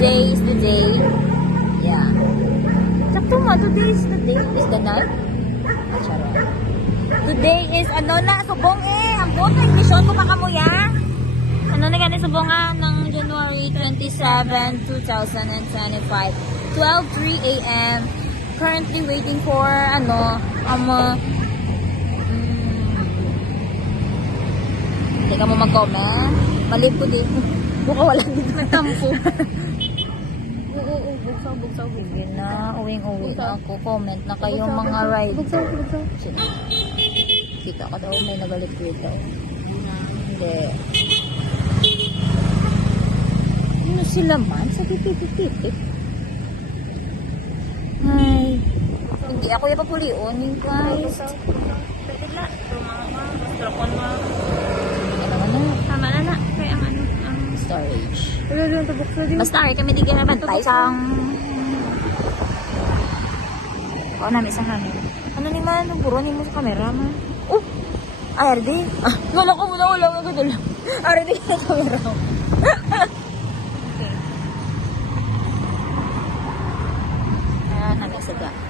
Today is the day. Yeah. Sakto mo, today is the day. Is the night? Ah, charot. Today is ano na, subong Ang buong kondisyon ko pa kamuya. Ano na ganit subongan ng January 27, 2025. 12:03 a.m. Currently waiting for hindi ka mo mag-comment. Malib ko din. Buka wala dito nagtampo. Bugsaw. Sige na. Uwing-uwi na ako. Comment na kayo mga ride. Bugsaw. Kita ka daw. May nagalit dito. Hindi. Ano sila man? Sa pipipipipip. Ay. Hindi ako yung papulion. Guys. Pwede lang. Tumama. Trakon mo. Tama na. Kaya ang Storage. tabok. Basta ay kami di ginabantay sa namin sa hangin. Ano ni man, buruan mo sa camera man. Oh! Ay, Ardi. Wala ko muna, wala ko dula. Ardi sa camera. Okay. Namin sa